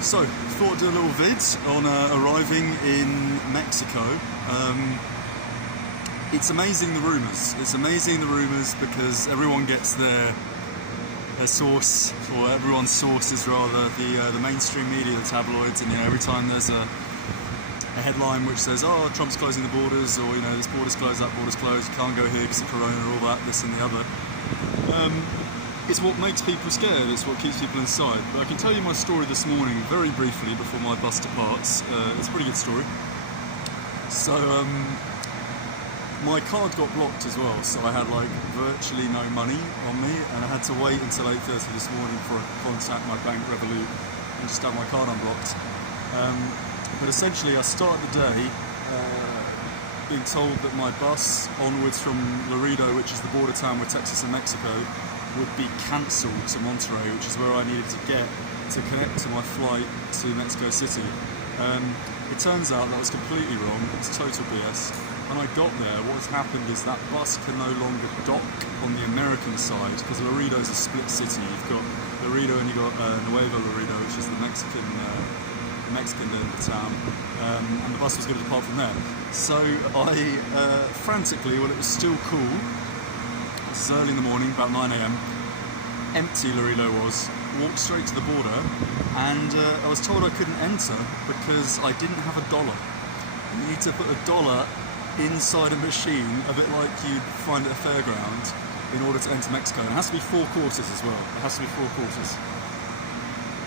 So, thought I'd do a little vid on arriving in Mexico. It's amazing the rumours. It's amazing the rumours because everyone gets their source, or everyone's sources rather, the mainstream media, the tabloids, and every time there's a headline which says, oh, Trump's closing the borders, or this border's closed, that border's closed, you can't go here because of Corona, all that, this and the other. It's what makes people scared, it's what keeps people inside. But I can tell you my story this morning very briefly before my bus departs. It's a pretty good story. So, my card got blocked as well, so I had virtually no money on me, and I had to wait until 8:30 this morning for a contact my bank, Revolut, and just have my card unblocked. But essentially I started the day being told that my bus onwards from Laredo, which is the border town with Texas and Mexico, would be cancelled to Monterrey, which is where I needed to get to connect to my flight to Mexico City. It turns out that was completely wrong. It's total BS. When I got there, what has happened is that bus can no longer dock on the American side, because Laredo is a split city. You've got Laredo and you've got Nuevo Laredo, which is the Mexican end of the town, and the bus was going to depart from there. So I frantically, when it was still cool, this is early in the morning, about 9 AM, empty Laredo was, walked straight to the border, and I was told I couldn't enter because I didn't have $1. You need to put $1 inside a machine, a bit like you'd find at a fairground, in order to enter Mexico. And it has to be 4 quarters as well. It has to be 4 quarters.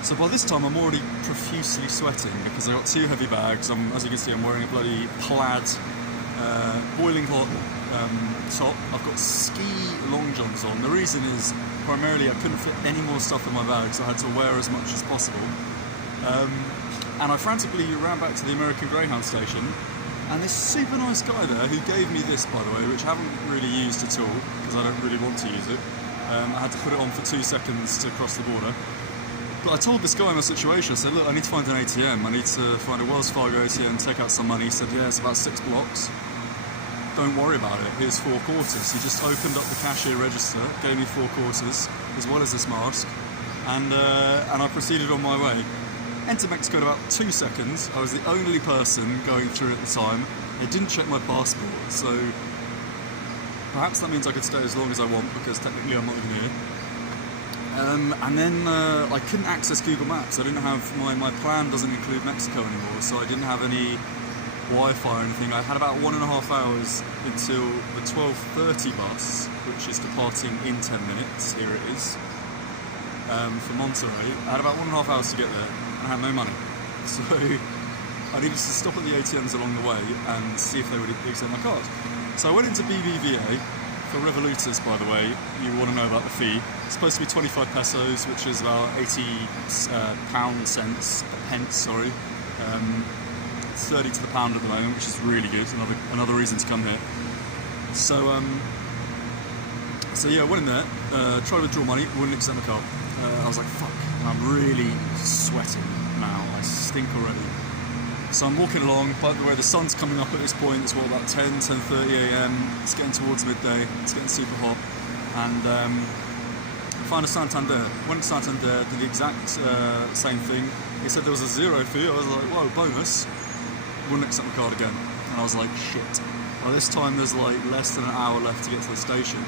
So by this time I'm already profusely sweating because I got 2 heavy bags. As you can see, I'm wearing a bloody plaid, boiling hot top. I've got ski long johns on. The reason is primarily I couldn't fit any more stuff in my bag, so I had to wear as much as possible. And I frantically ran back to the American Greyhound station, and this super nice guy there, who gave me this, by the way, which I haven't really used at all because I don't really want to use it. I had to put it on for 2 seconds to cross the border. But I told this guy my situation. I said, look, I need to find an ATM. I need to find a Wells Fargo ATM, take out some money. He said, yeah, it's about 6 blocks. Don't worry about it. Here's 4 quarters. He just opened up the cashier register, gave me 4 quarters, as well as this mask, and I proceeded on my way. Entered Mexico in about 2 seconds. I was the only person going through at the time. They didn't check my passport, so perhaps that means I could stay as long as I want because technically I'm not even here. And then I couldn't access Google Maps. I didn't have my plan doesn't include Mexico anymore, so I didn't have any Wi-Fi or anything. I had about 1.5 hours until the 12:30 bus, which is departing in 10 minutes. Here it is, for Monterrey. I had about 1.5 hours to get there, and I had no money, so I needed to stop at the ATMs along the way and see if they would accept my card. So I went into BBVA. For Revoluters, by the way, you want to know about the fee. It's supposed to be 25 pesos, which is about 80 pence, sorry. It's 30 to the pound at the moment, which is really good. Another reason to come here. So yeah, I went in there, tried to withdraw money, wouldn't accept my card. I was like, fuck, and I'm really sweating now. I stink already. So I'm walking along. By the way, the sun's coming up at this point. It's about 10:30 AM. It's getting towards midday. It's getting super hot. And I found a Santander. Went to Santander, did the exact same thing. He said there was a 0 fee. I was like, whoa, bonus. Wouldn't accept my card again. And I was like, shit. By this time, there's less than an hour left to get to the station.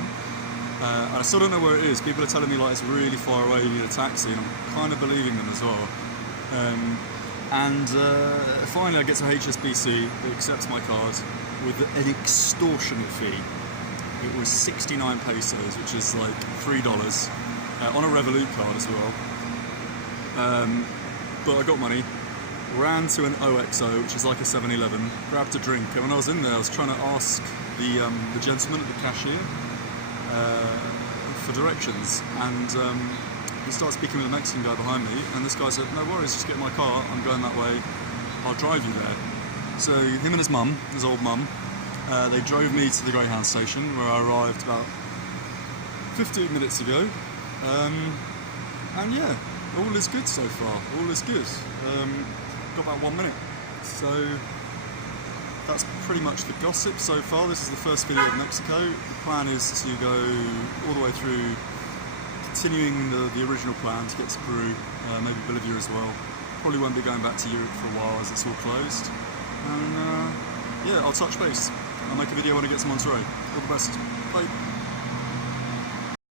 And I still don't know where it is. People are telling me it's really far away, you need a taxi. And I'm kind of believing them as well. And finally I get to HSBC, that accepts my card with an extortionate fee. It was 69 pesos, which is $3, on a Revolut card as well. But I got money, ran to an OXO, which is like a 7-Eleven, grabbed a drink, and when I was in there I was trying to ask the gentleman at the cashier for directions, and he started speaking with a Mexican guy behind me, and this guy said, no worries, just get in my car, I'm going that way, I'll drive you there. So him and his mum, his old mum, they drove me to the Greyhound station, where I arrived about 15 minutes ago. And yeah, all is good so far, all is good. Got about 1 minute. So that's pretty much the gossip so far. This is the first video of Mexico. The plan is to go all the way through, continuing the original plan to get to Peru, maybe Bolivia as well. Probably won't be going back to Europe for a while as it's all closed. And yeah, I'll touch base. I'll make a video when I get to Monterey. All the best. Bye.